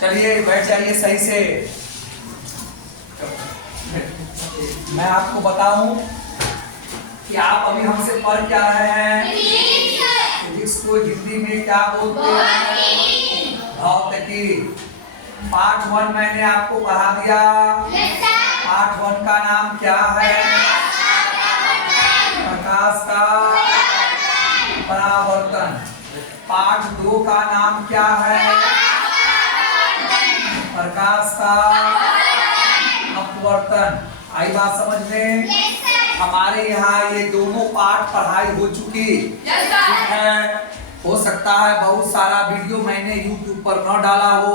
चलिए बैठ जाइए सही से। मैं आपको बताऊं कि आप अभी हमसे पढ़ क्या रहे हैं। फिजिक्स को हिंदी में क्या बोलते हैं? भौतिकी। पार्ट 1 मैंने आपको पढ़ा दिया। पार्ट 1 का नाम क्या है? प्रकाश का परावर्तन। पार्ट 2 का नाम क्या है? प्रकाश का अपवर्तन। आई बात समझ में? हमारे यहाँ ये दोनों पाठ पढ़ाई हो चुकी ठीक है। हो सकता है बहुत सारा वीडियो मैंने YouTube पर न डाला हो,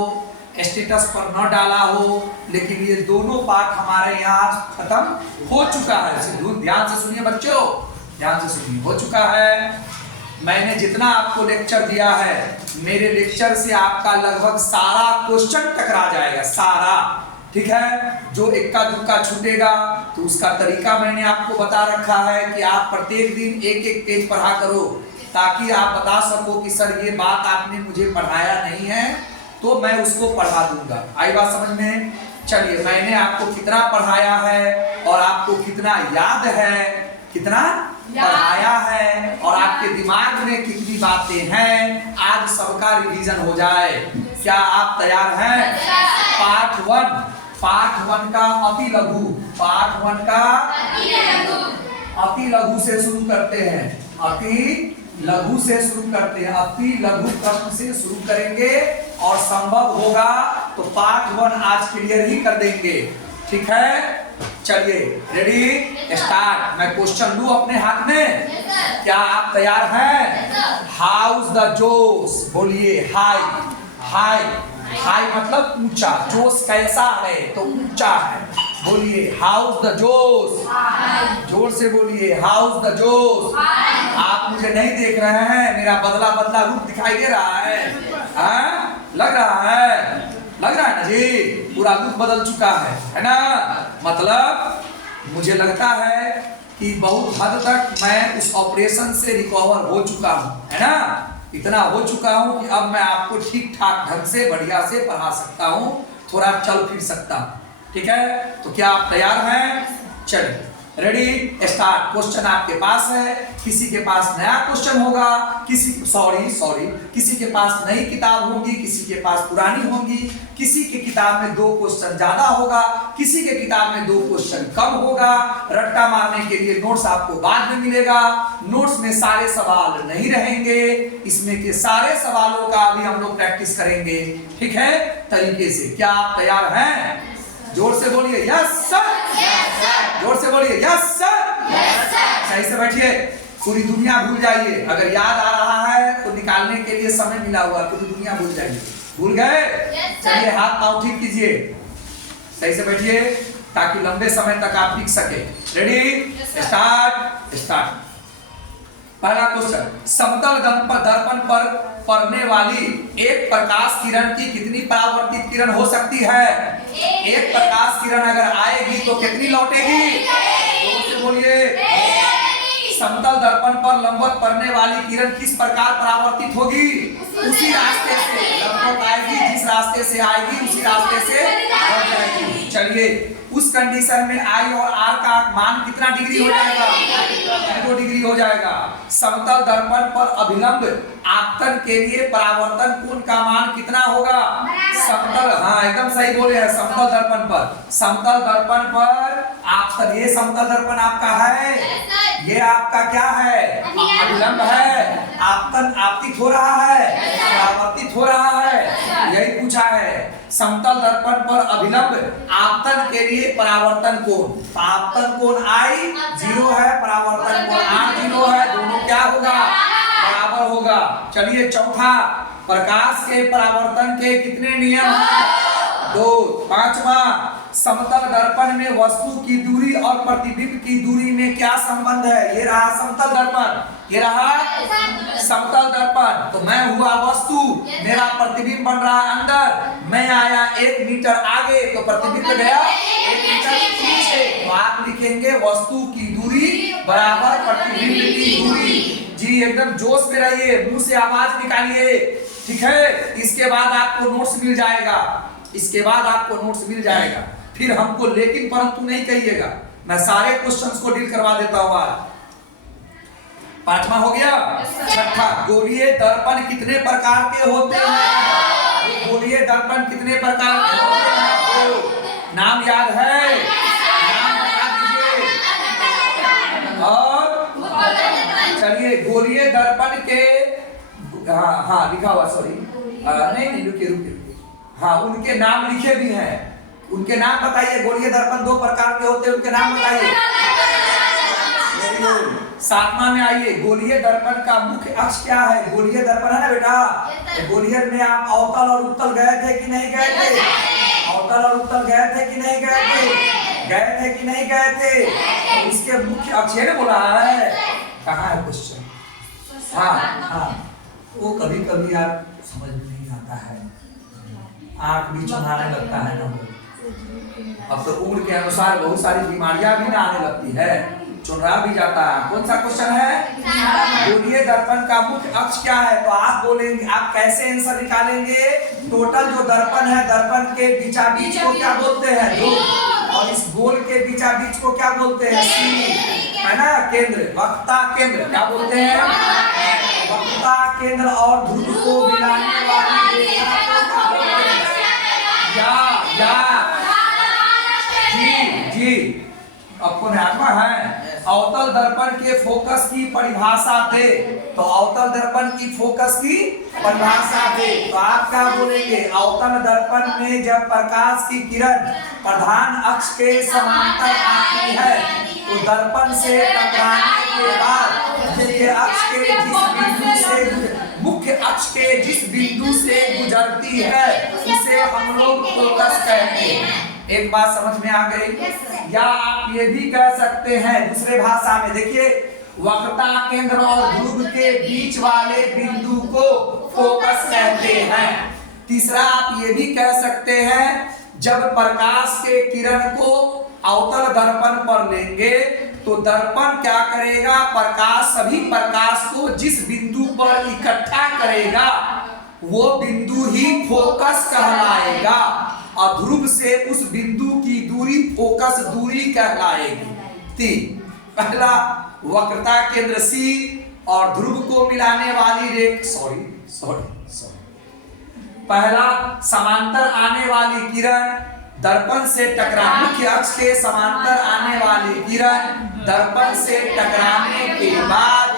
स्टेटस पर न डाला हो, लेकिन ये दोनों पाठ हमारे यहाँ खत्म हो चुका है। ध्यान से सुनिए बच्चों, ध्यान से सुनिए। हो चुका है। मैंने जितना आपको लेक्चर दिया है, मेरे लेक्चर से आपका लगभग सारा क्वेश्चन टकरा जाएगा, सारा। ठीक है। जो इक्का दुक्का छूटेगा तो उसका तरीका मैंने आपको बता रखा है कि आप प्रत्येक दिन एक एक पेज पढ़ा करो, ताकि आप बता सको कि सर ये बात आपने मुझे पढ़ाया नहीं है, तो मैं उसको पढ़ा दूंगा। आई बात समझ में? चलिए, मैंने आपको कितना पढ़ाया है और आपको कितना याद है, कितना पढ़ाया है और आपके दिमाग में कितनी बातें हैं, आज सबका रिवीजन हो जाए। क्या आप तैयार हैं? पार्ट 1 का अति लघु। पार्ट 1 का अति लघु से शुरू करते हैं। अति लघु से शुरू करते हैं। अति लघु प्रश्न से शुरू करेंगे और संभव होगा तो पार्ट 1 आज क्लियर ही कर देंगे। ठीक है। चलिए, रेडी स्टार्ट। मैं क्वेश्चन लूं अपने हाथ में। क्या आप तैयार हैं? हाउस द जोश। बोलिए हाई। हाई, हाई मतलब ऊंचा। जोश कैसा है? तो ऊंचा है। बोलिए हाउस द जोश। जोर से बोलिए हाउस द जोश। आप मुझे नहीं देख रहे हैं, मेरा बदला बदला रूप दिखाई दे रहा है। लग रहा है, लग रहा है ना जी? पूरा रूप बदल चुका है ना? मतलब मुझे लगता है कि बहुत हद तक मैं उस ऑपरेशन से रिकवर हो चुका हूँ, है ना? इतना हो चुका हूँ कि अब मैं आपको ठीक ठाक ढंग से बढ़िया से पढ़ा सकता हूँ, थोड़ा चल फिर सकता हूँ। ठीक है। तो क्या आप तैयार हैं? चलिए, रेडी स्टार्ट। क्वेश्चन आपके पास है, किसी के पास नया क्वेश्चन होगा, किसी के पास नई किताब होगी, किसी के पास पुरानी होगी, किसी के किताब में 2 क्वेश्चन ज्यादा होगा, किसी के किताब में 2 क्वेश्चन कम होगा। रट्टा मारने के लिए नोट्स आपको बाद में मिलेगा। नोट्स में सारे सवाल नहीं रहेंगे, इसमें के सारे सवालों का अभी हम लोग प्रैक्टिस करेंगे। ठीक है, तरीके से। क्या आप तैयार हैं? जोर से बोलिए यस सर। जोर से बोलिए यस सर। सही से बैठिए। पूरी दुनिया भूल जाइए। अगर याद आ रहा है तो निकालने के लिए समय मिला हुआ, पूरी दुनिया भूल जाइए। भूल गए? चलिए, हाथ पांव ठीक कीजिए। सही से बैठिए ताकि लंबे समय तक आप टिक सके। Ready start. स्टार्ट। पहला क्वेश्चन, समतल दर्पण पर पड़ने वाली एक प्रकाश किरण की कितनी परावर्तित किरण हो सकती है? एक प्रकाश किरण अगर आएगी तो कितनी लौटेगी? जोर से बोलिए। समतल दर्पण पर लंबवत पड़ने वाली किरण किस प्रकार परावर्तित होगी? उसी रास्ते से लंबवत आएगी, जिस रास्ते से आएगी उसी रास्ते से लौट जाएगी। चलिए, उस कंडीशन में आई और आर का मान कितना डिग्री हो जाएगा? 0 डिग्री हो जाएगा। समतल दर्पण पर अभिलंब आपतन के लिए परावर्तन कोण का मान कितना होगा? समतल, हाँ एकदम सही बोले हैं। समतल दर्पण पर आपतन, ये समतल दर्पण आपका है, ये आपका क्या है? अभिलंब है। आपतन आपतित हो रहा है, परावर्तित हो रहा है, यही पूछा है। समतल दर्पण पर अभिलंब आपतन के लिए परावर्तन कोण, आपतन कोण I 0 है, परावर्तन कोण R 0 है, दोनों क्या होगा? बराबर होगा। चलिए, चौथा, प्रकाश के परावर्तन के कितने नियम हैं? 2। पांचवा, समतल दर्पण में वस्तु की दूरी और प्रतिबिंब की दूरी में क्या संबंध है? ये रहा समतल दर्पण, ये रहा समतल दर्पण। तो मैं हुआ वस्तु, मेरा प्रतिबिंब बन रहा है अंदर, मैं आया 1 मीटर आगे तो प्रतिबिंब गया 1 मीटर पीछे। तो आप लिखेंगे वस्तु की दूरी बराबर प्रतिबिंब की दूरी। जी एकदम जोश में रहिए, मुंह से आवाज निकालिए। ठीक है, इसके बाद आपको नोट्स मिल जाएगा, इसके बाद आपको नोट्स मिल जाएगा। फिर हमको लेकिन परंतु नहीं कहिएगा, मैं सारे क्वेश्चंस को डील करवा देता हूं आज। पांचवा हो गया। छठा, गोलीय दर्पण कितने प्रकार के होते हैं? गोलीय दर्पण कितने प्रकार के होते हैं? नाम याद है? नाम बता दीजिए। और चलिए, गोलीय दर्पण के हाँ लिखा हुआ, सॉरी नहीं रुकिए, हाँ उनके नाम लिखे भी हैं, उनके नाम बताइए। गोलीय दर्पण 2 प्रकार के होते हैं, उनके नाम बताइए। सातवां में आइए, गोलीय दर्पण का मुख्य अक्ष क्या है? गोलीय दर्पण है ना बेटा, गोलीय में आप अवतल और उत्तल गए थे कि नहीं गए थे? अवतल और उत्तल गए थे कि नहीं गए थे? गए थे कि नहीं गए थे? तो इसके मुख्य अक्ष ने बोला है, कहाँ है क्वेश्चन? हाँ, वो कभी कभी आप समझ में नहीं आता है, आंख भी चुनाने लगता है ना। अब तो उम्र के अनुसार बहुत सारी बीमारियां भी ना आने लगती है, चुनरा भी जाता है। कौन सा क्वेश्चन है? गोलीय दर्पण का मुख्य अक्ष क्या है? तो आप बोलेंगे, आप कैसे आंसर निकालेंगे? टोटल जो दर्पण है, दर्पण के बीचा बीच को क्या बोलते हैं? गोल। और इस गोल के बीचा बीच को क्या बोलते हैं? सी, है ना, केंद्र, वक्ता केंद्र क्या बोलते हैं? वक्ता केंद्र। और ध्रुव को मिलाने वाली रेखा को क्या बोलते हैं? जी आपको आत्मा है। अवतल दर्पण के फोकस की परिभाषा दे, तो अवतल दर्पण की फोकस की परिभाषा दे, तो आप क्या बोलेंगे? अवतल दर्पण में जब प्रकाश की किरण प्रधान अक्ष के समांतर आती है, तो दर्पण से टकराने के बाद मुख्य अक्ष के जिस बिंदु से गुजरती है, उसे हम लोग फोकस कहते हैं। एक बात समझ में आ गई? या आप ये भी कह सकते हैं दूसरे भाषा में, देखिए, वक्रता केंद्र और ध्रुव के बीच वाले बिंदु को फोकस कहते हैं। तीसरा आप ये भी कह सकते हैं, जब प्रकाश के किरण को अवतल दर्पण पर लेंगे तो दर्पण क्या करेगा? सभी प्रकाश को जिस बिंदु पर इकट्ठा करेगा वो बिंदु ही फोकस कहलाएगा, और ध्रुव से उस बिंदु की दूरी फोकस दूरी कहलाएगी। 3, पहला वक्रता केंद्र सी और ध्रुव को मिलाने वाली रेखा, सॉरी पहला समांतर आने वाली किरण दर्पण से टकरा, मुख्य अक्ष के समांतर आने वाली किरण दर्पण से टकराने के बाद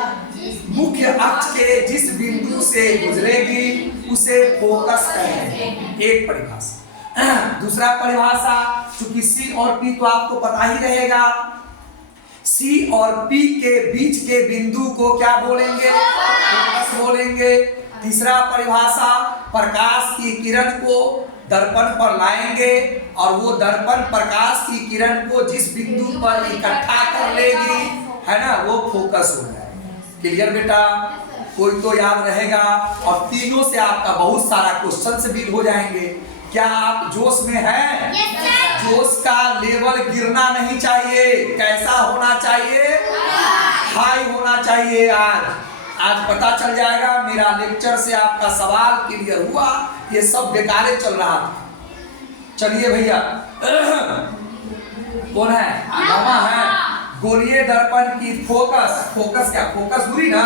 मुख्य अक्ष के जिस बिंदु से गुजरेगी उसे फोकस कहेंगे। एक परिभाषा। दूसरा परिभाषा, चूंकि सी और पी तो आपको पता ही रहेगा, सी और पी के बीच के बिंदु को क्या बोलेंगे? फोकस बोलेंगे। तीसरा परिभाषा, प्रकाश की किरण को दर्पण पर लाएंगे और वो दर्पण प्रकाश की किरण को जिस बिंदु पर इकट्ठा कर लेगी, है ना, वो फोकस हो जाएगा। क्लियर बेटा? कोई तो याद रहेगा, और तीनों से आपका बहुत सारा क्वेश्चन से भी हो जाएंगे। क्या आप जोश में हैं? जोश का लेवल गिरना नहीं चाहिए। कैसा होना चाहिए? हाई होना चाहिए। आज पता चल जाएगा, मेरा लेक्चर से आपका सवाल क्लियर हुआ, ये सब बेकारे चल रहा था। चलिए भैया, कौन है? मामा है। गोलीय दर्पण की फोकस क्या? फोकस दूरी ना।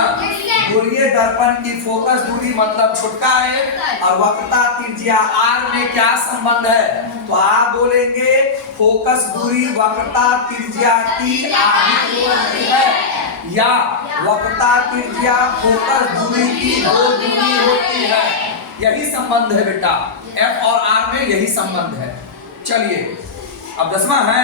गोलीय दर्पण की फोकस दूरी मतलब छुटका है, और वक्रता त्रिज्या आर में क्या संबंध है? तो आप बोलेंगे फोकस दूरी वक्रता त्रिज्या की आधी होती है, या वक्रता त्रिज्या फोकस दूरी की 2 दूरी होती है। यही संबंध है बेटा, एफ और आर में यही संबंध है। चलिए अब 10वां है,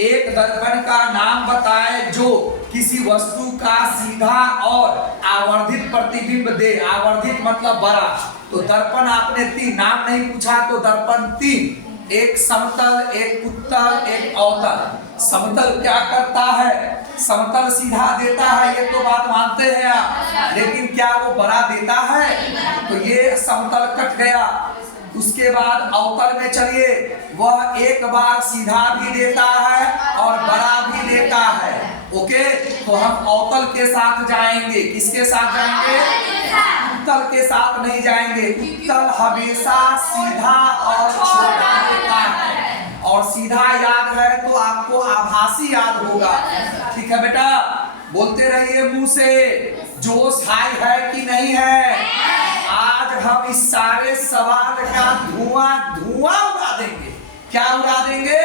एक दर्पण का नाम बताए जो किसी वस्तु का सीधा और आवर्धित प्रतिबिंब दे। आवर्धित मतलब बड़ा। तो दर्पण आपने 3 नाम नहीं पूछा, तो दर्पण 3, एक समतल, एक उत्तल, एक अवतल। समतल क्या करता है? समतल सीधा देता है, ये तो बात मानते हैं आप, लेकिन क्या वो बड़ा देता है? तो ये समतल कट गया। उसके बाद अवतल में चलिए, वह एक बार सीधा भी देता है और बड़ा भी देता है। ओके, तो हम अवतल के साथ जाएंगे। किसके साथ जाएंगे? उत्तल के साथ नहीं जाएंगे। उत्तल हमेशा सीधा और छोटा होता है, और सीधा याद है तो आपको आभासी याद होगा। ठीक है बेटा, बोलते रहिए मुंह से, जोश हाई है कि नहीं है। आज हम इस सारे सवाल का धुआं उड़ा देंगे। क्या उड़ा देंगे?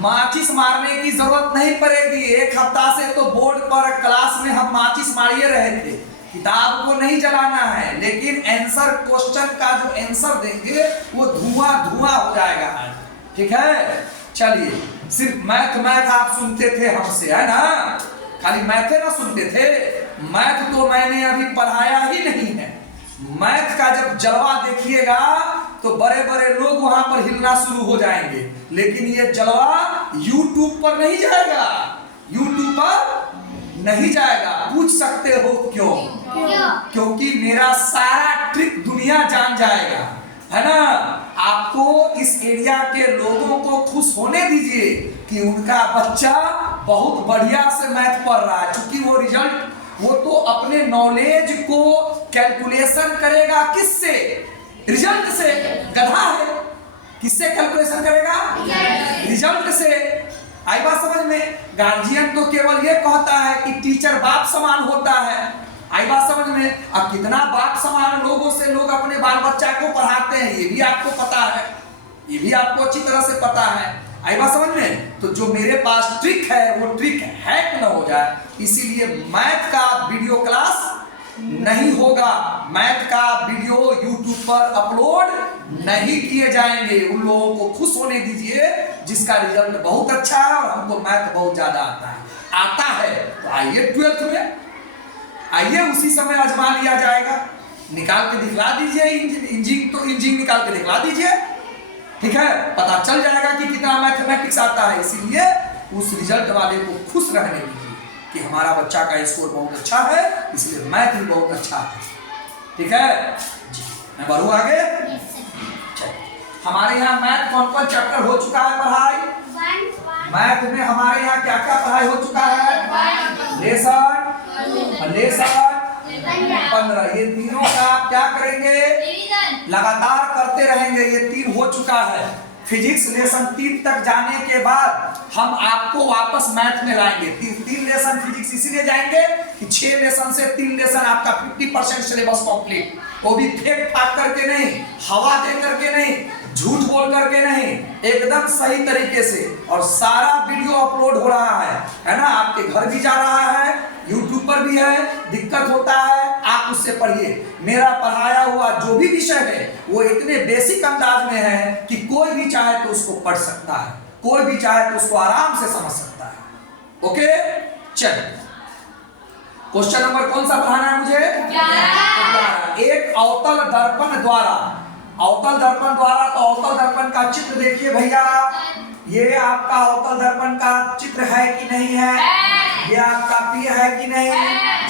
माचिस मारने की जरूरत नहीं पड़ेगी। एक हफ्ता से तो बोर्ड पर क्लास में हम माचिस मारिए रहे थे, किताब को नहीं जलाना है, लेकिन आंसर क्वेश्चन का जो आंसर देंगे वो धुआं हो जाएगा। ठीक है, चलिए, सिर्फ मैथ आप सुनते थे हमसे, है ना? खाली मैथे ना सुनते थे, मैथ तो मैंने अभी पढ़ाया ही नहीं है। मैथ का जब जलवा देखिएगा तो बड़े बड़े लोग वहां पर हिलना शुरू हो जाएंगे, लेकिन ये जलवा यूट्यूब पर नहीं जाएगा। यूट्यूब पर नहीं जाएगा। पूछ सकते हो क्यों? क्योंकि मेरा सारा ट्रिक दुनिया जान जाएगा, है ना? आपको इस एरिया के लोगों को खुश होने दीजिए कि उनका बच्चा बहुत बढ़िया से मैथ पढ़ रहा है। क्योंकि वो रिजल्ट, वो तो अपने नॉलेज को कैलकुलेशन करेगा किससे? रिजल्ट से। गधा है, किससे कैलकुलेशन करेगा? रिजल्ट से। आई बात समझ में? गार्जियन तो केवल ये कहता है कि टीचर बाप समान होता है। आई बात समझ में? अब कितना बाप समान लोगों से लोग अपने बाल बच्चा को पढ़ाते हैं, ये भी आपको पता है, ये भी आपको अच्छी तरह से पता है। आई बात समझ में? तो जो मेरे पास ट्रिक है वो ट्रिक हैक न हो जाए, इसीलिए मैथ का वीडियो क्लास नहीं होगा। मैथ का वीडियो यूट्यूब पर अपलोड नहीं किए जाएंगे। उन लोगों को खुश होने दीजिए जिसका रिजल्ट बहुत अच्छा है और हमको मैथ बहुत ज्यादा आता है। तो आइए 12th में, आइए उसी समय आजमा लिया जाएगा। निकाल के दिखला दीजिए, इंजीनियरिंग निकाल के दिखला दीजिए। ठीक है, पता चल जाएगा कि कितना मैथमेटिक्स आता है। इसीलिए उस रिजल्ट वाले को खुश रहने दीजिए कि हमारा बच्चा का स्कोर बहुत अच्छा है, इसलिए मैथ भी बहुत अच्छा है। ठीक है जी, मैं बढ़ूं आगे। हमारे यहाँ मैथ कौन चैप्टर हो चुका है पढ़ाई? मैथ में हमारे यहाँ क्या क्या पढ़ाई हो चुका है? लेसन 15। ये तीनों का आप क्या करेंगे? लगातार करते रहेंगे। ये 3 हो चुका है। फिजिक्स लेसन 3 तक जाने के बाद हम आपको वापस मैथ में लाएंगे। 3 लेसन फिजिक्स इसीलिए जाएंगे कि 6 लेसन से 3 लेसन आपका 50% सिलेबस कंप्लीट। वो भी फेंक फाक करके नहीं, हवा दे करके नहीं, झूठ बोल करके नहीं, एकदम सही तरीके से। और सारा वीडियो अपलोड हो रहा है ना? आपके घर भी जा रहा है, यूट्यूब पर भी है। दिक्कत होता है आप उससे पढ़िए। मेरा पढ़ाया हुआ जो भी विषय है वो इतने बेसिक अंदाज में है कि कोई भी चाहे तो उसको पढ़ सकता है, कोई भी चाहे तो उसको आराम से समझ सकता है। ओके, चलिए क्वेश्चन नंबर कौन सा पढ़ाना है मुझे? 11। एक अवतल दर्पण द्वारा, अवतल दर्पण द्वारा, तो अवतल दर्पण का चित्र देखिए भैया। ये आपका अवतल दर्पण का चित्र है कि नहीं है? ये आपका पी है कि नहीं?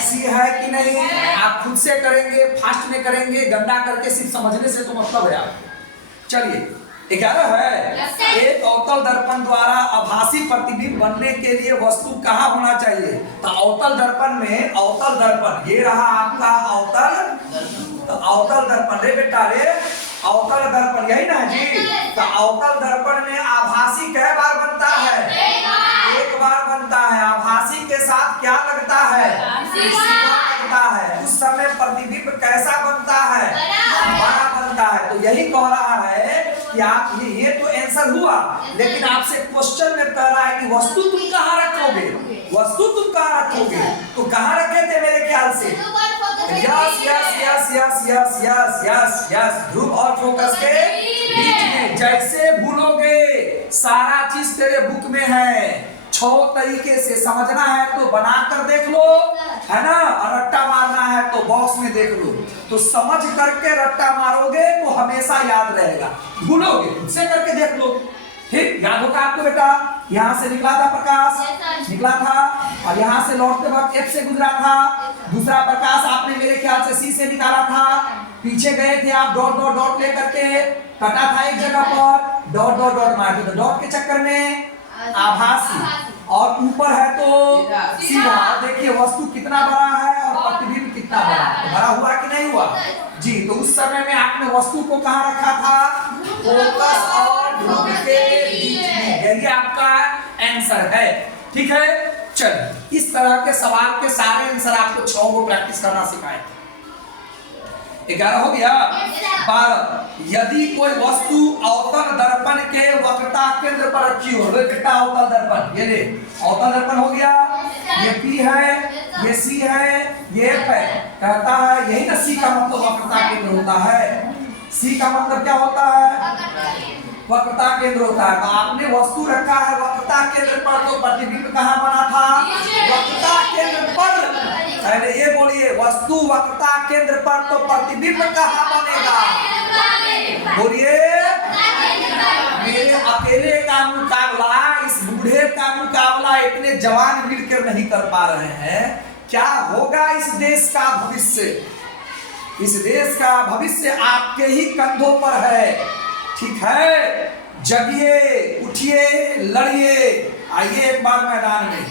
सी है कि नहीं? आप खुद से करेंगे, फास्ट में करेंगे, गंदा करके सिर्फ समझने से तो मतलब है आपको। चलिए 11 है। एक अवतल दर्पण द्वारा आभासी प्रतिबिंब बनने के लिए वस्तु कहाँ होना चाहिए? तो अवतल दर्पण में, अवतल दर्पण ये रहा आपका अवतल, तो अवतल दर्पण रे बेटा रे, अवतल दर्पण यही ना जी? तो अवतल दर्पण में आभासी कै बार बनता है? एक बार बनता है। आभासी के साथ क्या लगता है? लगता है। उस समय प्रतिबिंब कैसा बनता है? बड़ा बनता है। तो यही कह रहा है कि आप ये तो आंसर हुआ, लेकिन आपसे क्वेश्चन में कह रहा है कि वस्तु तुम कहाँ रखोगे? वस्तु तुम कहाँ रखोगे? तो कहाँ रखे थे मेरे ख्याल से? Yes yes yes yes yes yes yes yes, Dhruv और फोकस के बीच में। जैसे भूलोगे सारा चीज तेरे बुक में है। 6 तरीके से समझना है तो बनाकर देख लो, है ना? और रट्टा मारना है तो बॉक्स में देख लो। तो समझ करके रट्टा मारोगे तो हमेशा याद रहेगा। भूलोगे खुद करके देख लो, ठीक? याद होगा आपको बेटा? यहाँ से निकला था प्रकाश, निकला था, और यहाँ से लौटते वक्त F से गुजरा था। दूसरा प्रकाश आपने मेरे ख्याल से C से निकाला था। पीछे गए थे आप डॉट डॉट डॉट लेकर के, कटा था एक जगह पर, डॉट डॉट डॉट मार दिया। डॉट के चक्कर में आभासी, और ऊपर है तो सीधा। देखिए वस्तु कितना बड़ा है और प्रतिबिंब कितना बड़ा, तो भरा हुआ कि नहीं हुआ जी। तो उस समय में आपने वस्तु को कहाँ रखा था, फोकस और ध्रुव के बीच में। यही आपका आंसर है, ठीक है। चलिए, इस तरह के सवाल के सारे आंसर आपको 6 को प्रैक्टिस करना सिखाए। 11 हो गया। 12, यदि कोई वस्तु अवतल दर्पण के वक्रता केंद्र पर रखी हो, कितना अवतल दर्पण, ये ले अवतल दर्पण हो गया, ये P है, ये C है, ये F है। कहता है यही ना C का मतलब वक्रता केंद्र होता है। C का मतलब क्या होता है, वक्रता केंद्र होता है। तो आपने वस्तु रखा है वक्रता केंद्र पर, तो प्रतिबिंब कहाँ बना था, वक्रता केंद्र पर। अरे ये बोलिए, वस्तु वक्रता केंद्र पर तो प्रतिबिंब कहाँ बनेगा, बोलिए। मेरे अकेले का मुकाबला, इस बूढ़े का मुकाबला इतने जवान मिलकर नहीं कर पा रहे हैं। क्या होगा इस देश का भविष्य, इस देश का भविष्य आपके ही कंधों पर है, ठीक है। जगिए, उठिए, लड़िए, आइए एक बार मैदान में,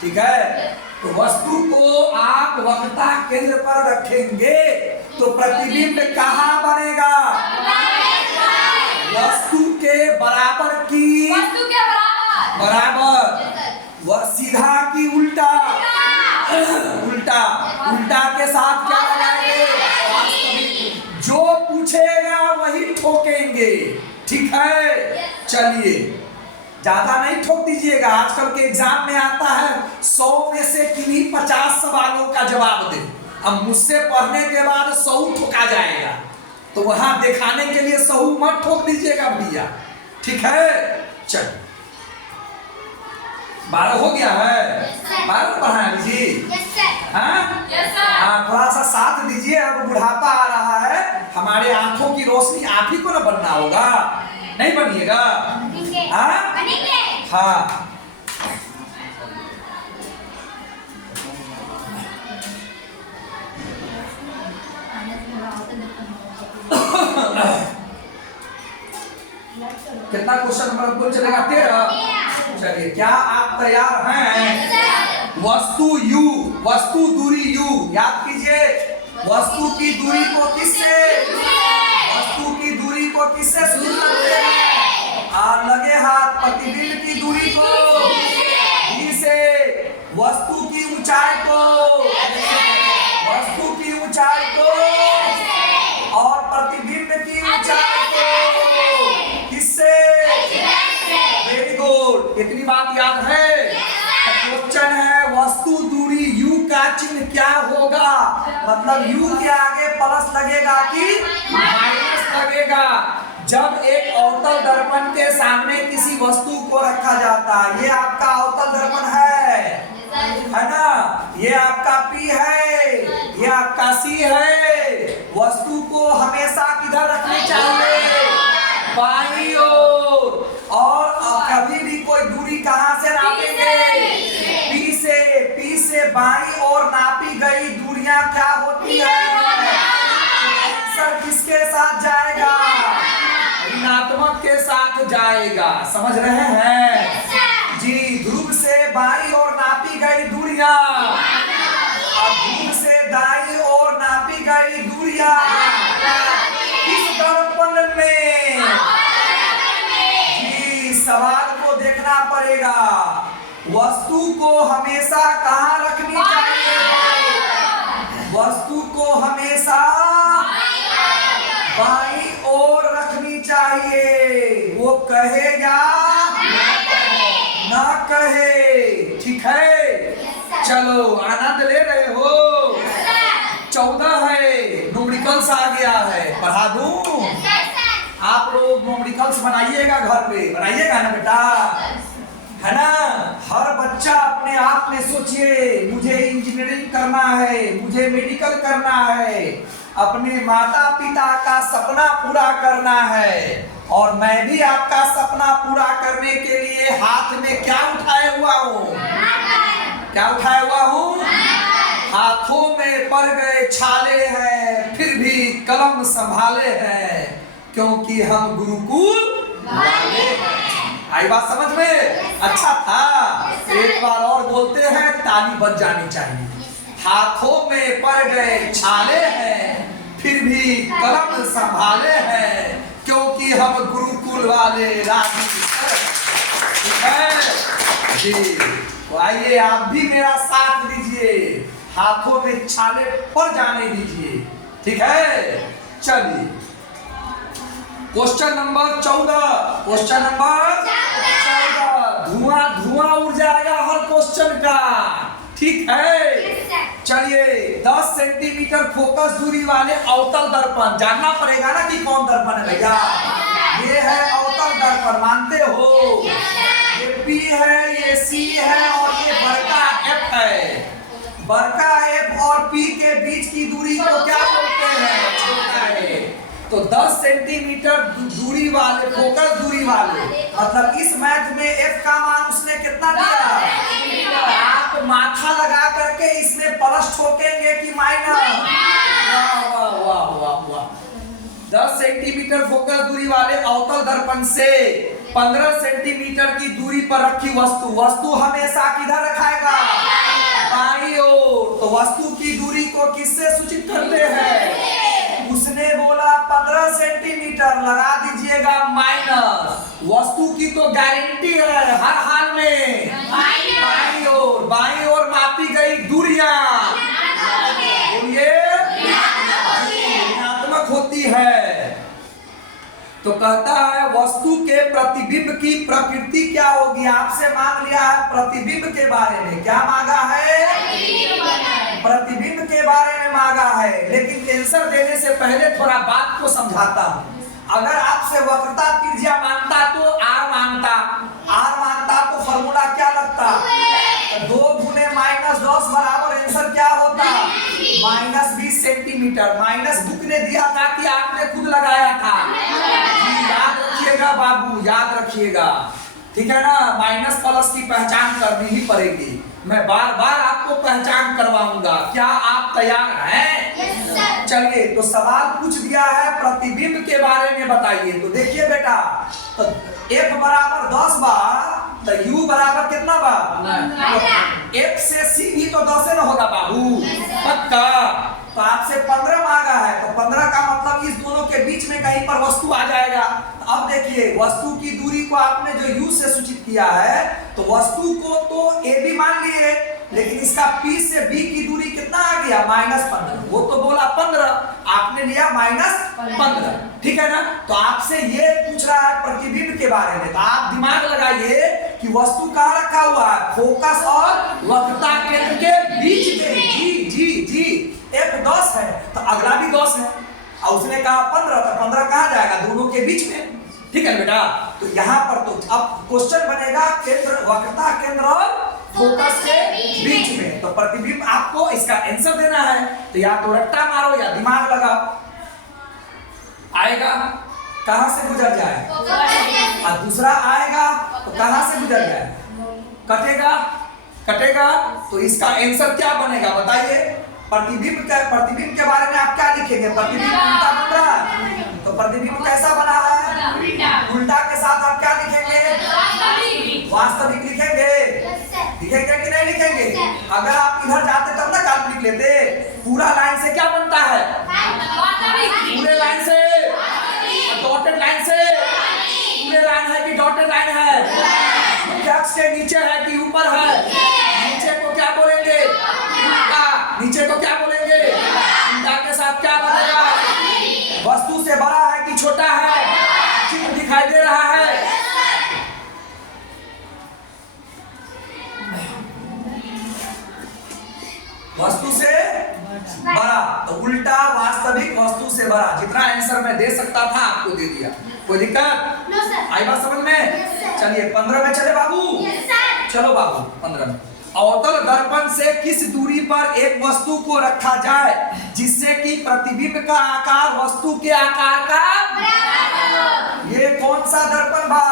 ठीक है। तो वस्तु को आप वक्रता केंद्र पर रखेंगे तो प्रतिबिंब कहाँ बनेगा, वस्तु के बराबर की, वस्तु के बराबर, वह सीधा की उल्टा, उल्टा, उल्टा के साथ क्या लगाएंगे, वास्तविक। जो पूछेगा वही ठोकेंगे, ठीक है। चलिए, ज्यादा नहीं ठोक दीजिएगा। आजकल के एग्जाम में आता है 100 में से किन्हीं 50 सवालों का जवाब दे। अब मुझसे पढ़ने के बाद 100 ठोका जाएगा, तो वहां दिखाने के लिए 100 मत ठोक दीजिएगा भैया, ठीक है। चल, 12 हो गया है, 12 पढ़ाया जी, हाँ, थोड़ा सा साथ दीजिए। अब बुढ़ापा आ रहा है, हमारे आंखों की रोशनी आप ही को ना बनना होगा, नहीं बनिएगा, हाँ। कितना क्वेश्चन नंबर बोल चलेगा, 13। चलिए, क्या आप तैयार हैं। वस्तु U, वस्तु दूरी U, याद कीजिए, वस्तु की दूरी को किससे, वस्तु की दूरी को किससे शुरू करते हैं, और लगे हाथ, प्रतिबिंब की दूरी को B से, वस्तु की ऊंचाई को, वस्तु की ऊंचाई को, और प्रतिबिंब की ऊंचाई को किससे, वेरी गुड। इतनी बात याद है। क्वेश्चन है वस्तु दूरी U का चिन्ह क्या होगा, मतलब U के आगे प्लस लगेगा कि माइनस लगेगा। जब एक अवतल दर्पण के सामने किसी वस्तु को रखा जाता है, ये आपका अवतल दर्पण है ना, ये आपका P है, ये आपका C है। वस्तु को हमेशा किधर रखनी चाहिए, बाईं ओर। और कभी भी कोई दूरी कहां से नापेंगे, P से बाईं ओर नापी गई दूरियां क्या होती है, आंसर किसके साथ जाएगा, ऋणात्मक के साथ जाएगा। समझ रहे हैं जी। ध्रुव से बाईं ओर नापी गई दूरियां, और ध्रुव से दाईं ओर नापी गई दूरियां इस दर्पण में जी। सवाल को देखना पड़ेगा, वस्तु को हमेशा कहाँ रखनी चाहिए, वस्तु को हमेशा बाईं ओर रखनी चाहिए। वो कहे या ना कहे, ठीक है। चलो, आनंद ले रहे हो। 14 है, न्यूमेरिकल्स आ गया है, पढ़ा दूं। आप लोग न्यूमेरिकल्स बनाइएगा, घर पे बनाइएगा ना बेटा, है ना। हर बच्चा अपने आप में सोचिए, मुझे इंजीनियरिंग करना है, मुझे मेडिकल करना है, अपने माता पिता का सपना पूरा करना है। और मैं भी आपका सपना पूरा करने के लिए हाथ में क्या उठाए हुआ हूँ, क्या उठाए हुआ हूँ, हाथों में पड़ गए छाले हैं, फिर भी कलम संभाले हैं, क्योंकि हम गुरुकुल वाले हैं। आई बात समझ में, अच्छा था। एक बार और बोलते हैं, ताली बज जानी चाहिए। हाथों में पड़ गए छाले हैं, फिर भी कलम संभाले हैं, क्योंकि हम गुरुकुल वाले राजी है जी। तो आइए आप भी मेरा साथ दीजिए, हाथों में छाले पड़ जाने दीजिए, ठीक है। चलिए क्वेश्चन नंबर 14, क्वेश्चन नंबर 14। धुआं धुआं उड़ जाएगा हर क्वेश्चन का, ठीक है। चलिए 10 सेंटीमीटर फोकस दूरी वाले अवतल दर्पण, जानना पड़ेगा ना कि कौन दर्पण है भैया। ये है अवतल दर्पण, मानते हो। ये P है, ये C है और ये बड़का F है। बड़का F और P के बीच की दूरी को क्या बोलते हैं, छोटा है। तो 10 सेंटीमीटर दूरी वाले, फोकस दूरी वाले, मतलब इस मैथ में F का मान उसने कितना दिया। आप माथा लगा करके इसमें प्लस ठोकेंगे कि माइनस। वाह वाह वाह वाह वाह। 10 सेंटीमीटर फोकस दूरी वाले अवतल दर्पण से 15 सेंटीमीटर की दूरी पर रखी वस्तु हमेशा किधर रखाएगा, बाईं ओर। तो वस्तु की दूरी को किससे सूचित करते हैं, उसने बोला 15 सेंटीमीटर, लगा दीजिएगा माइनस। वस्तु की तो गारंटी है हर हाल में बाईं ओर। बाईं ओर मापी गई दूरियां बोलिए ऋणात्मक होती है। तो कहता है वस्तु के प्रतिबिंब की प्रकृति क्या होगी। आपसे मांग लिया है प्रतिबिंब के बारे में, क्या मांगा है, प्रतिबिंब के बारे में मांगा है। लेकिन आंसर देने से पहले थोड़ा बात को समझाता हूं। अगर आपसे वक्रता त्रिज्या मांगता तो आर मांगता तो फॉर्मूला क्या लगता, 2 गुने -10 बराबर आंसर क्या होता, -20 सेंटीमीटर। माइनस बुक ने दिया था कि आपने खुद लगाया था, याद रखिएगा बाबू, याद रखिएगा, ठीक है ना। माइनस प्लस की पहचान करनी ही पड़ेगी, मैं बार बार आपको पहचान करवाऊंगा। क्या आप तैयार हैं? चलिए तो सवाल पूछ दिया है प्रतिबिंब के बारे में बताइए। तो देखिए बेटा, तो F बराबर 10 बार, तो U बराबर कितना बार, F से C भी तो 10 ना होगा बाबू, पक्का। तो आपसे 15 मांगा है, तो 15 का मतलब इस दोनों के बीच में कहीं पर वस्तु आ जाएगा। अब देखिए वस्तु की दूरी को आपने जो U से सूचित किया है, तो वस्तु को तो A भी मान लिए, लेकिन इसका P से B की दूरी कितना आ गया, -15। वो तो बोला 15, आपने लिया -15, ठीक है ना। तो आपसे ये पूछ रहा है प्रतिबिंब के बारे में, तो आप दिमाग लगाइए कि वस्तु कहाँ रखा हुआ है, फोकस और वक्रता केंद्र के बीच में। जी जी जी, F 10 है तो अगला भी 10 है, और उसने कहा 15, तो 15 कहाँ जाएगा, दोनों के बीच में, ठीक है बेटा। तो यहाँ पर तो अब क्वेश्चन बनेगा केंद्र, वक्रता केंद्र और फोकस के बीच में। तो प्रतिबिंब आपको इसका आंसर देना है, तो या तो रट्टा मारो या दिमाग लगाओ। आएगा कहां से गुजर जाए, और दूसरा आएगा तो कहां से गुजर जाए, कटेगा। तो इसका आंसर क्या बनेगा बताइए। प्रतिबिंब के बारे में आप क्या लिखेंगे, प्रतिबिंब उल्टा बन रहा है, तो प्रतिबिंब कैसा बना है, उल्टा के साथ आप क्या लिखेंगे, वास्तविक लिखेंगे कि नहीं लिखेंगे। अगर आप इधर जाते तब ना काल्पनिक लेते। पूरा लाइन से क्या बनता है, पूरे लाइन से, डॉटेड लाइन से, पूरे लाइन है कि डॉटेड लाइन है, अक्ष के नीचे है कि ऊपर है, नीचे को क्या बोलेंगे, उल्टा। नीचे को क्या बोलेंगे, उल्टा के साथ क्या बनेगा, वस्तु से बड़ा है कि छोटा है, चित्र दिखाई दे रहा है। वस्तु से बड़ा, तो उल्टा वास्तविक वस्तु से बड़ा। जितना आंसर मैं दे सकता था आपको दे दिया, कोई दिक्कत आई बात समझ में। चलिए 15 में चले बाबू, चलो बाबू 15 में। अवतल दर्पण से किस दूरी पर एक वस्तु को रखा जाए जिससे कि प्रतिबिंब का आकार वस्तु के आकार का बराबर। ये कौन सा दर्पण बा,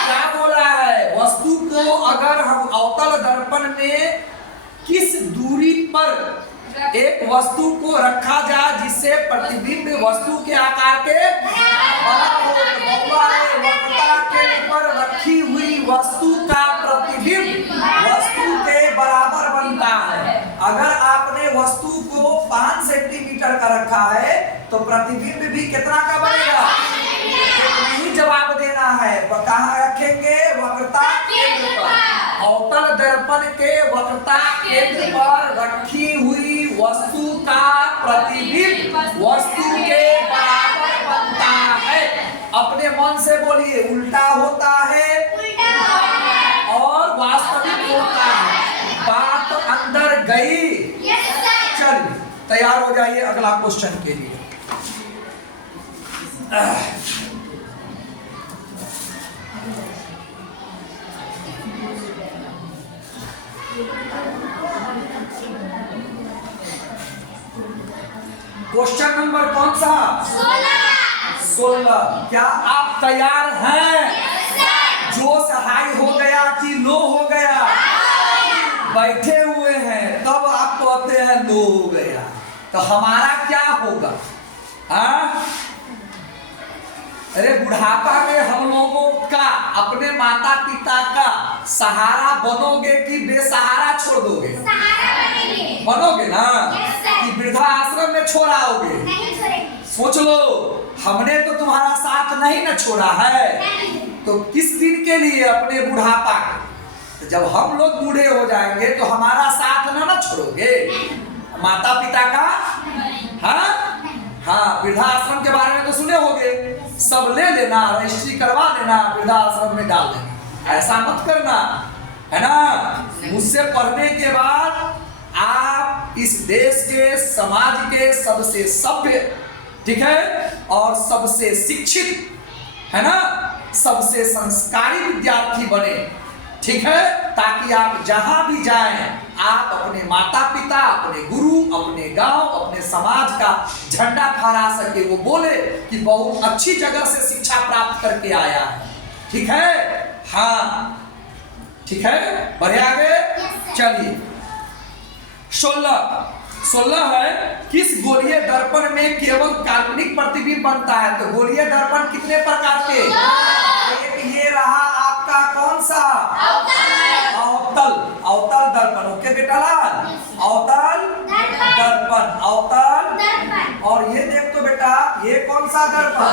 क्या बोला है, वस्तु को अगर हम अवतल दर्पण में किस दूरी पर एक वस्तु को रखा जाए जिससे प्रतिबिंब वस्तु के आकार के बड़ा हो। बउआ है, वक्रता के ऊपर रखी हुई वस्तु का प्रतिबिंब वस्तु के बराबर बनता है। अगर आपने वस्तु को 5 सेंटीमीटर का रखा है तो प्रतिबिंब भी कितना का बनेगा? यही जवाब देना है। कहाँ रखेंगे? वक्रता केंद्र पर। अवतल दर्पण के वक्रता केंद्र पर रखी हुई वस्तु का प्रतिबिंब वस्तु के बराबर बनता है। अपने मन से बोलिए, उल्टा होता है और वास्तविक होता है। बात अंदर गई? चलिए तैयार हो जाइए अगला क्वेश्चन के लिए। क्वेश्चन नंबर कौन सा? 16। क्या आप तैयार हैं? जोश हाई हो गया कि लो हो गया? बैठे हुए हैं तब आप कहते हैं लो हो गया, तो हमारा क्या होगा? हाँ? अरे बुढ़ापा में हम लोगों का अपने माता पिता का सहारा बनोगे कि बेसहारा छोड़ दोगे? बनोगे ना? कि वृद्धा आश्रम में छोड़ आओगे? सोच लो, हमने तो तुम्हारा साथ नहीं न छोड़ा है, तो किस दिन के लिए? अपने बुढ़ापा। तो जब हम लोग बूढ़े हो जाएंगे तो हमारा साथ ना छोड़ोगे माता पिता का? हाँ हाँ, वृद्धाश्रम के बारे में तो सुने होगे, सब ले लेना, रजिस्ट्री करवा लेना, वृद्धाश्रम में डाल देना। ऐसा मत करना, है ना? मुझसे पढ़ने के बाद आप इस देश के, समाज के सबसे सभ्य, ठीक है, और सबसे शिक्षित, है ना, सबसे संस्कारी विद्यार्थी बने, ठीक है, ताकि आप जहां भी जाएं आप अपने माता पिता, अपने गुरु, अपने गांव, अपने समाज का झंडा फहरा सके। वो बोले कि बहुत अच्छी जगह से शिक्षा प्राप्त करके आया है, ठीक है? हाँ ठीक है, बढ़े आगे। चलिए 16 है, किस गोलीय दर्पण में केवल काल्पनिक प्रतिबिंब बनता है? तो गोलीय दर्पण कितने प्रकार के? एक ये रहा आपका कौन सा? अवतल दर्पण। ओके बेटा लाल, अवतल दर्पण, अवतल। और ये देख तो बेटा, ये कौन सा दर्पण?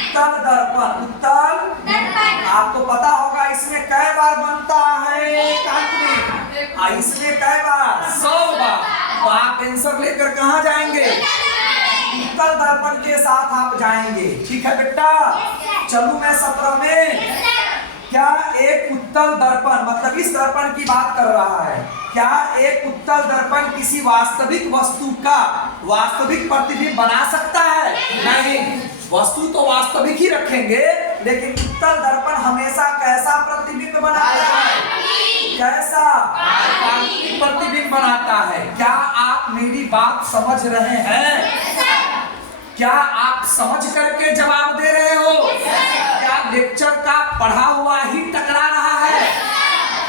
उत्तल दर्पण। उत्तल आपको पता होगा इसमें कै बार बनता है काल्पनिक? इसमें कै बार? 100 बार। तो आप आंसर लेकर कहाँ जाएंगे? उत्तल दर्पण के साथ आप जाएंगे, ठीक है बेटा? चलूं मैं 17 में। क्या एक उत्तल दर्पण, मतलब इस दर्पण की बात कर रहा है, क्या एक उत्तल दर्पण किसी वास्तविक वस्तु का वास्तविक प्रतिबिंब बना सकता है? नहीं, वस्तु तो वास्तविक ही रखेंगे, लेकिन उत्तल दर्पण हमेशा कैसा प्रतिबिंब बनाता है? कैसा? काल्पनिक प्रतिबिंब बनाता है। क्या आप मेरी बात समझ रहे हैं? क्या आप समझ करके जवाब दे रहे हो? क्या लेक्चर का पढ़ा हुआ ही टकरा रहा है?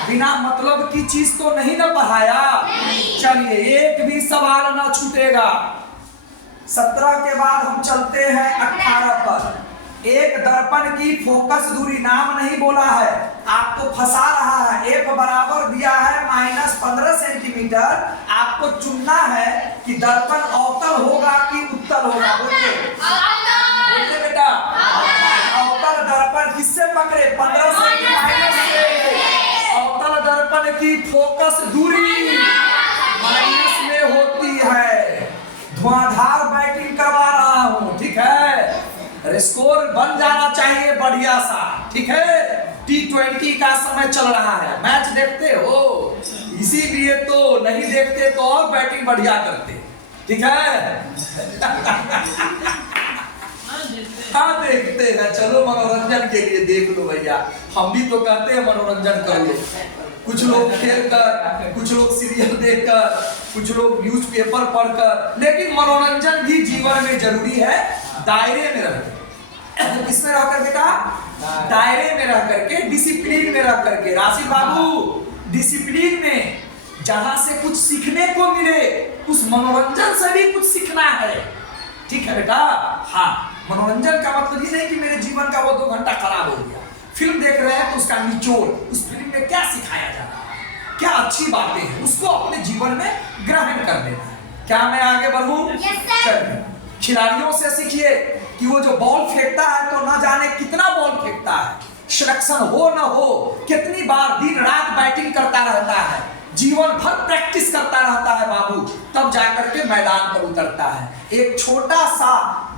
बिना मतलब की चीज तो नहीं ना पढ़ाया? चलिए एक भी सवाल ना छूटेगा। 17 के बाद हम चलते हैं 18 पर। एक दर्पण की फोकस दूरी, नाम नहीं बोला है, आपको फंसा रहा है। F बराबर दिया है -15 सेंटीमीटर। आपको चुनना है कि दर्पण अवतल होगा कि उत्तल होगा। बोलिए बोलिए बेटा, अवतल दर्पण किससे पकड़े? 15 सेंटीमीटर से। अवतल दर्पण की फोकस दूरी माइनस में होती है। धुआंधार बैटिंग करवा रहा हूँ, ठीक है? स्कोर बन जाना चाहिए बढ़िया सा, ठीक है? T20 का समय चल रहा है, मैच देखते हो, इसीलिए तो नहीं देखते तो और बैटिंग बढ़िया करते, ठीक है? हाँ देखते हैं, चलो मनोरंजन के लिए देख लो भैया, हम भी तो कहते हैं मनोरंजन कर लो। कुछ लोग खेल कर, कुछ लोग सीरियल देखकर, कुछ लोग न्यूज़पेपर पढ़कर, लेकिन मनोरंजन भी जीवन में जरूरी है, दायरे में रहकर। किसमें रह कर बेटा? दायरे में रह करके, डिसिप्लिन में रह करके। राशिद बाबू, डिसिप्लिन में जहां से कुछ सीखने को मिले, उस मनोरंजन से भी कुछ सीखना है। ठीक है बेटा? हाँ, मनोरंजन का मतलब ये नहीं कि मेरे जीवन का वो 2 घंटा खराब हो गया। फिल्म देख रहे हैं तो उसका निचोड़, उस फिल्म में क्या सिखाया जा रहा है, क्या अच्छी बातें हैं, उसको अपने जीवन में ग्रहण कर लेना है। क्या मैं आगे बढ़ूं? चलिए, खिलाड़ियों से सीखिए कि वो जो बॉल फेंकता है तो ना जाने कितना बॉल फेंकता है, सिलेक्शन हो ना हो, कितनी बार दिन रात बैटिंग करता रहता है, जीवन भर प्रैक्टिस करता रहता है बाबू, तब जाकर के मैदान पर उतरता है। एक छोटा सा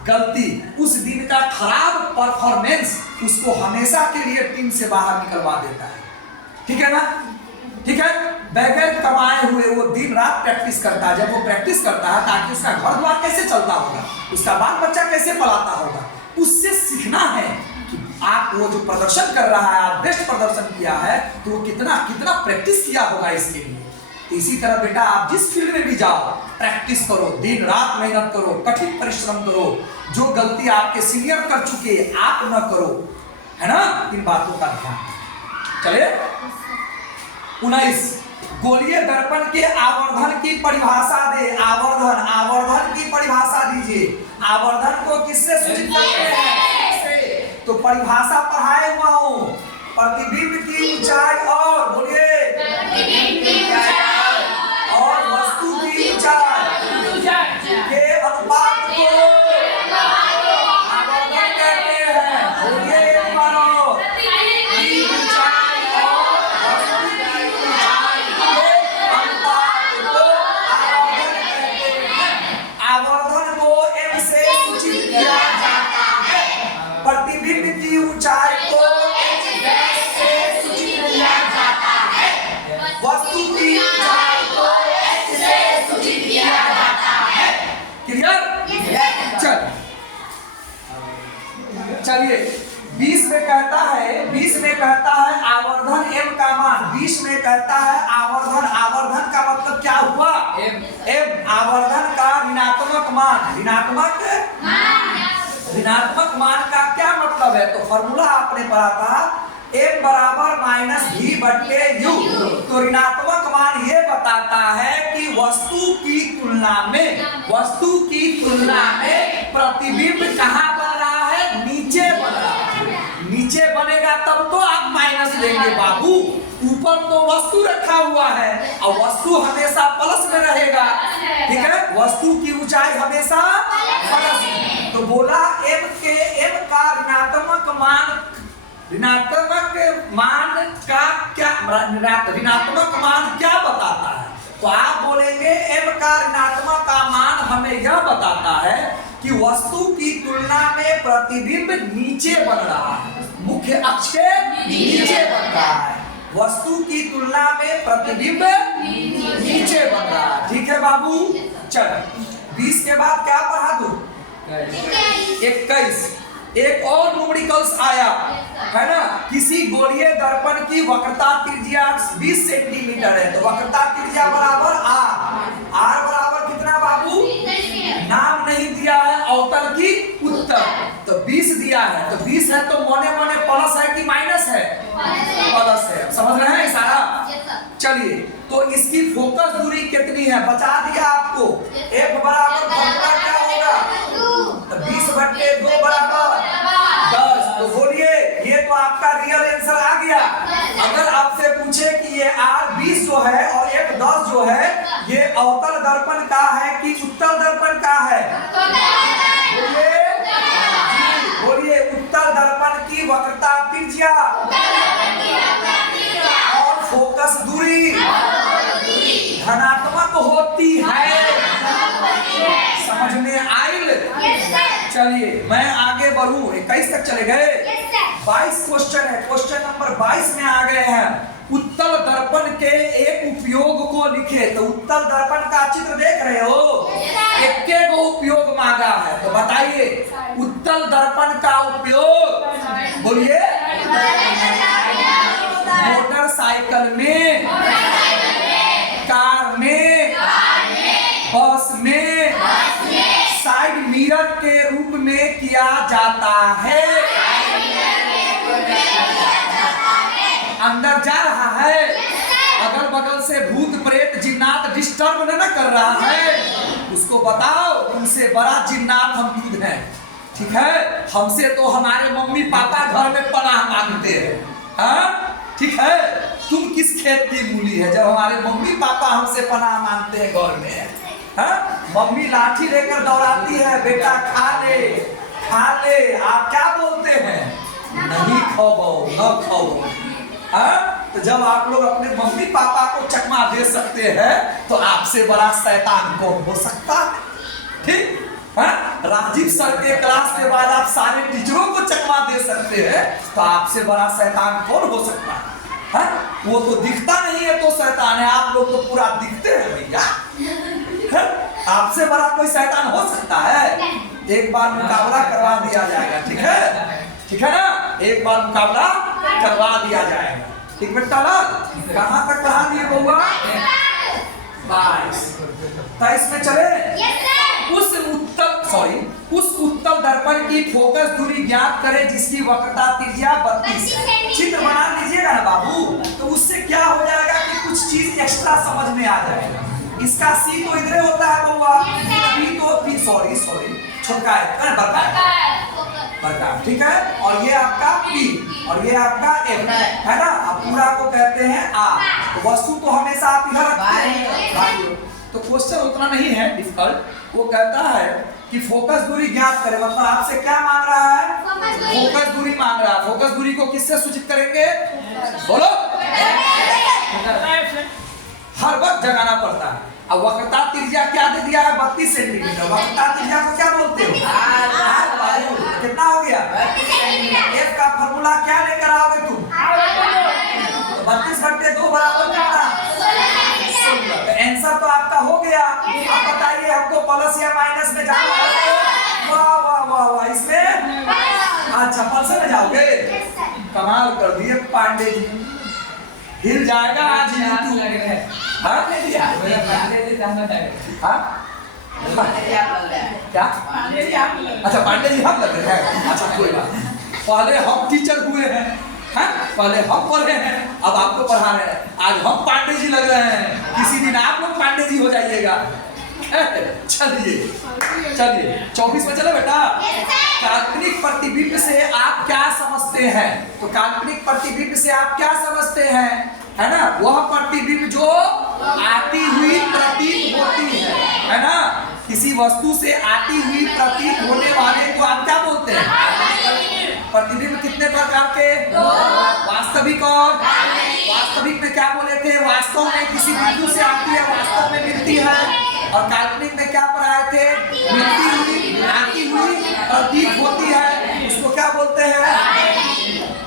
गलती, उस दिन का खराब परफॉर्मेंस उसको हमेशा के लिए टीम से बाहर निकलवा देता है। ठीक है ना? ठीक है? बगैर कमाए हुए वो दिन रात प्रैक्टिस करता है। जब वो प्रैक्टिस करता है ताकि उसका घर द्वार कैसे चलता होगा, उसका बाल बच्चा कैसे पलाता होगा, उससे सीखना है कि आप वो जो प्रदर्शन कर रहा है, आप बेस्ट प्रदर्शन किया है तो वो कितना कितना प्रैक्टिस किया होगा इसके लिए। तो इसी तरह बेटा आप जिस फील्ड में भी जाओ, प्रैक्टिस करो, दिन रात मेहनत करो, कठिन परिश्रम करो। जो गलती आपके सीनियर कर चुके आप न करो, है ना? इन बातों का ध्यान। चलिए 19, गोलीय दर्पण के आवर्धन की परिभाषा दे। आवर्धन, आवर्धन की परिभाषा दीजिए। आवर्धन को किससे सूचित करते हैं? तो परिभाषा पढ़ाए हुआ हूं। प्रतिबिंब की ऊंचाई और बोलिए और वस्तु की ऊंचाई के अनुपात को आवर्धन कहते हैं। बोलिए मानो, ऊंचाई और वस्तु की ऊंचाई के अनुपात को आवर्धन कहते हैं। आवर्धन को m से सूचित किया जाता है। प्रतिबिंब की ऊंचाई को वस्तु की ऊंचाई को h से सूचित किया जाता है। क्लियर? चलिए 20 में कहता है आवर्धन m का मान। 20 में कहता है आवर्धन, आवर्धन का मतलब क्या हुआ? m। आवर्धन का ऋणात्मक मान, ऋणात्मक मान का क्या मतलब है? तो फॉर्मूला आपने पढ़ा था m बराबर -v/u। तो ऋणात्मक मान ये बताता है कि वस्तु की तुलना में प्रतिबिंब कहाँ बन रहा है? नीचे बन रहा है। नीचे बनेगा तब तो आप माइनस लेंगे बाबू। ऊपर तो वस्तु रखा हुआ है और वस्तु हमेशा प्लस में रहेगा। ठीक है? वस्तु की ऊंचाई हमेशा प्लस में। तो बोला m का ऋणात्मक मान क्या बताता है? तो आप बोलेंगे m का ऋणात्मक का मान हमें यह बताता है कि वस्तु की तुलना में प्रतिबिंब नीचे बन रहा है, मुख्य अक्ष के नीचे बन रहा है। वस्तु की तुलना में प्रतिबिंब नीचे बन रहा है। ठीक है बाबू? चलो 20 के बाद क्या पढ़ा दूं? 21। एक और न्यूमेरिकल्स आया है ना? किसी गोलीय दर्पण की वक्रता त्रिज्या 20 सेंटीमीटर है, तो वक्रता त्रिज्या बराबर r बराबर कितना बाबू? नाम नहीं दिया है, अवतल की उत्तर। तो 20 दिया है, तो 20 है तो मोने मोने प्लस है कि माइनस है? प्लस है। समझ रहे हैं इशारा? चलिए, तो इसकी फोकस दूरी कितनी है? बचा दिया आपको। f बराबर फॉर्मूला क्या होगा? तो 20/2 बराबर 10। तो बोलिए ये तो आपका रियल आंसर आ गया। अगर आपसे पूछे कि ये R20 जो है और F10 जो है, ये अवतल दर्पण का है कि उत्तल दर्पण का है? बोलिए उत्तल दर्पण की वक्रता त्रिज्या और फोकस दूरी धनात्मक होती है। समझ में आयल? चलिए मैं आगे बढ़ूं। 21 तक चले गए। 22 क्वेश्चन है। क्वेश्चन नंबर 22 में आ गए हैं। उत्तल दर्पण के एक उपयोग को लिखे। तो उत्तल दर्पण का चित्र देख रहे हो? एक उपयोग मांगा है, तो बताइए उत्तल दर्पण का उपयोग। बोलिए मोटरसाइकिल में, कार में, बस में, साइड मिरर के रूप में किया जाता है। अंदर जा रहा है, अगल बगल से भूत प्रेत जिन्नात डिस्टर्ब न कर रहा है, उसको बताओ तुमसे बड़ा जिन्नात हम खुद हैं। ठीक है, हमसे तो हमारे मम्मी पापा घर में पनाह मांगते हैं। हाँ ठीक है, तुम किस खेत की मूली है जब हमारे मम्मी पापा हमसे पनाह मांगते हैं घर में। हाँ, मम्मी लाठी लेकर दौड़ाती है, बेटा खा ले खा ले, आप क्या बोलते हैं? नहीं खाओ न खाओ। हाँ, तो जब आप लोग अपने मम्मी पापा को चकमा दे सकते हैं तो आपसे बड़ा शैतान कौन हो सकता है? ठीक, हाँ, राजीव सर के क्लास के बाद आप सारे टीचरों को चकमा दे सकते हैं तो आपसे बड़ा शैतान कौन हो सकता है? हाँ, वो तो दिखता नहीं है तो शैतान है, आप लोग तो पूरा दिखते हैं भैया। आपसे बड़ा कोई शैतान हो सकता है? एक बार मुकाबला करवा दिया जाएगा। ठीक है, ठीक है ना, एक बार मुकाबला करवा दिया जाएगा। ठीक बेटा, कहाँ तक पढ़ा दिए बउआ? 22 में चले। उस उत्तल दर्पण की फोकस दूरी ज्ञात करें जिसकी वक्रता त्रिज्या 32 है। चित्र बना लीजिएगा ना बाबू, तो उससे क्या हो जाएगा कि कुछ चीज एक्स्ट्रा समझ में आ जाएगा। इसका सी तो इधर होता है बउआ, बी तो बी, सॉरी छोटा है बड़का, ठीक है, और ये आपका पी और ये आपका एफ है ना। अब पूरा को कहते हैं आ, तो वस्तु तो हमेशा आप इधर रखते हैं। तो क्वेश्चन उतना नहीं है डिफिकल्ट, वो कहता है कि फोकस दूरी ज्ञात करें, मतलब आपसे क्या मांग रहा है? फोकस दूरी मांग रहा है। फोकस दूरी को किससे सूचित करेंगे? बोलो, हर वक्त जगाना पड़ता है। अब वक्रता त्रिज्या क्या दे दिया है? 32 सेंटीमीटर। वक्रता त्रिज्या को क्या बोलते हो? कितना हो गया? एफ का फॉर्मूला क्या लेकर आओगे तुम? 32/2 बराबर कितना? आंसर तो आपका हो गया। अब बताइए हमको प्लस या माइनस में जाना है? वाह वाह वाह वाह, इसमें अच्छा प्लस में जाओगे? कमाल कर दिए पांडे जी, हिल जाएगा आज यूट्यूब में। हाँ क्या? अच्छा पांडे जी हम लग रहे हैं। अच्छा कोई बात, पहले हम टीचर हुए हैं, हाँ? पहले हम पढ़े हैं, अब आपको पढ़ा रहे हैं। आज हम पांडे जी लग रहे हैं, किसी दिन आप लोग पांडे जी हो जाइएगा। चलिए 24 में चले बेटा। काल्पनिक प्रतिबिंब से आप क्या समझते हैं? तो काल्पनिक प्रतिबिंब से आप क्या समझते हैं, है ना? वह प्रतिबिंब जो आती हुई प्रतीत होती है ना? किसी वस्तु से आती हुई प्रतीत होने वाले को आप क्या बोलते हैं? प्रतिबिंब कितने प्रकार के? वास्तविक और वास्तविक में क्या बोले थे? वास्तव में किसी बिंदु से आती है, वास्तव में मिलती है। और काल्पनिक में क्या पढ़ाए थे? मिलती हुई, आती हुई, प्रतीत होती है, उसको क्या बोलते हैं?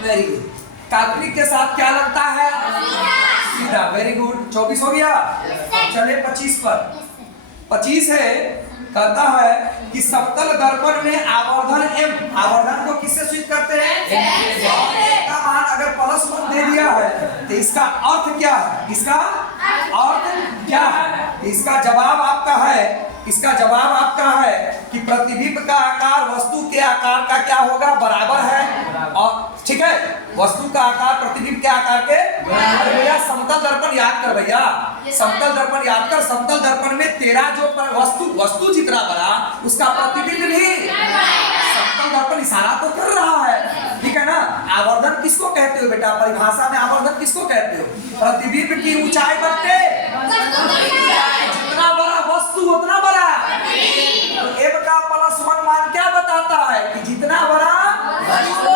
Very good. काल्पनिक के साथ क्या लगता है? सीधा। Very good. 24 हो गया। चले 25 पर। 25 है, कहता है कि समतल दर्पण में आवर्धन एम, आवर्धन को किससे सूचित करते हैं? का मान अगर +1 दे दिया है तो इसका अर्थ क्या है? इसका अर्थ क्या है? इसका जवाब आपका है, इसका जवाब आपका है कि प्रतिबिंब का आकार वस्तु के आकार का क्या होगा? बराबर है। और ठीक है, वस्तु का आकार प्रतिबिंब के आकार के बराबर। भैया समतल दर्पण याद कर, भैया समतल दर्पण याद कर। समतल दर्पण में तेरा जो वस्तु जितना बड़ा उसका प्रतिबिंब भी समतल दर्पण इशारा तो कर रहा है, ठीक है ना? आवर्धन किसको कहते हो बेटा? परिभाषा में आवर्धन किसको कहते हो? प्रतिबिंब की ऊंचाई बढ़ते, जितना बड़ा वस्तु उतना बड़ा। तो एम का +1 मान क्या बताता है? कि जितना बड़ा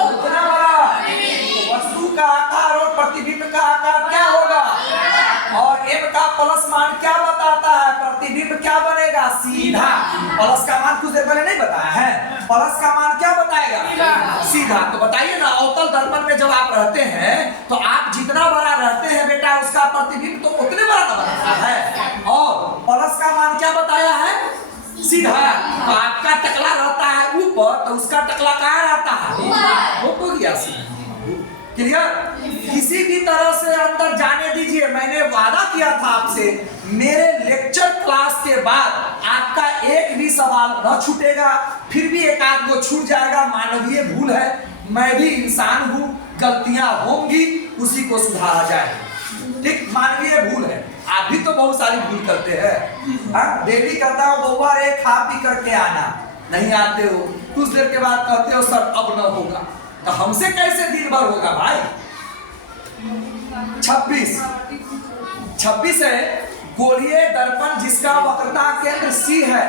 उतना बड़ा। तो वस्तु का आकार और प्रतिबिंब का आकार क्या होगा? और एम का प्लस मान क्या बताता है? प्रतिबिंब क्या बनेगा? सीधा। प्लस का मान कुछ देर पहले नहीं बताया है, प्लस का मान क्या बताएगा? सीधा। तो बताइए ना, अवतल दर्पण में जब आप रहते हैं तो आप जितना बड़ा रहते हैं बेटा उसका प्रतिबिंब तो उतने बड़ा बनता है। और प्लस का मान क्या बताया है? सीधा। तो आपका टकला रहता है ऊपर तो उसका टकला कहाँ रहता है? हो गया सीधा। क्लियर? किसी भी तरह से अंदर जाने दीजिए। मैंने वादा किया था आपसे, मेरे लेक्चर क्लास के बाद आपका एक भी सवाल न छूटेगा। फिर भी एक आध को छूट जाएगा, मानवीय भूल है, मैं भी इंसान हूँ, गलतियां होंगी, उसी को सुधारा जाए। ठीक, मानवीय भूल है। आप भी तो बहुत सारी भूल करते हैं। हाँ, डेली कहता हो बउआ रे खा पी करके आना, नहीं आते हो। कुछ देर के बाद कहते हो सर अब न होगा। तो हमसे कैसे दिन भर होगा भाई। 26 है, गोलीय दर्पण जिसका वक्रता केंद्र C है।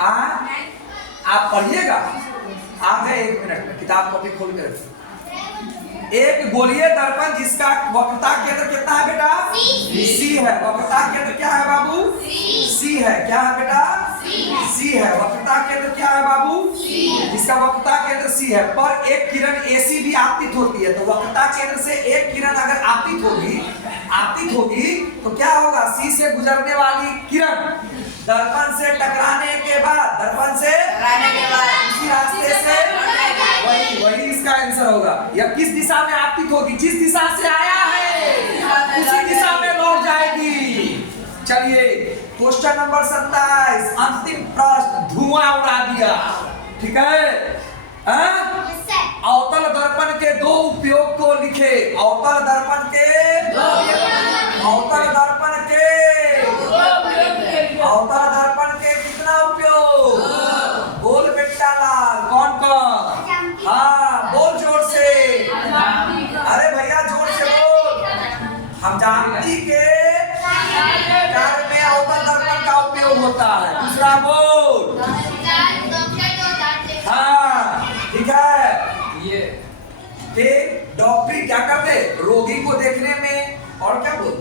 आप पढ़िएगा, आप है 1 मिनट में किताब कॉपी खोल कर। एक गोलीय दर्पण जिसका वक्रता केंद्र कितना है बेटा? C है। वक्रता केंद्र क्या है बाबू? C है। क्या है बेटा? C है। वक्रता केंद्र क्या है बाबू? जिसका वक्रता केंद्र C है, पर एक किरण AC भी आपतित होती है। तो वक्रता केंद्र से एक किरण अगर आपतित होगी तो क्या होगा? C से गुजरने वाली किरण दर्पण से टकराने के बाद उसी रास्ते से वही इसका आंसर होगा। या किस दिशा में आपतित होगी? जिस दिशा से आया है उसी दिशा में लौट जाएगी। चलिए क्वेश्चन नंबर 27, अंतिम प्रश्न, धुआं उड़ा दिया। ठीक है, अवतल दर्पण के 2 उपयोग को लिखे। अवतल दर्पण के कितना उपयोग? बोल बेटा लाल, कौन? हाँ बोल जोर से। अरे भैया जोर से बोल। हम जानती के कार्य में अवतल दर्पण का उपयोग होता है। दूसरा बोल। हाँ ठीक है। ये डॉक्टरी क्या करते? रोगी को देखने में, और क्या बोलते?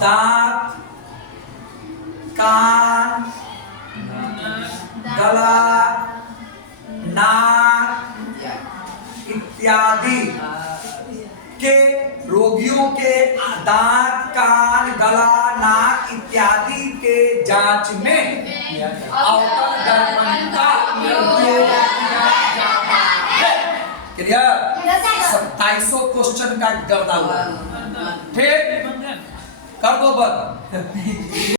दांत, कान, गला, नाक इत्यादि के रोगियों के दांत, कान, गला, नाक इत्यादि के जांच में अवतल दर्पण का उपयोग किया जाता है। क्लियर? 2700 क्वेश्चन का गर्दा हुआ। फिर कर दो बंद।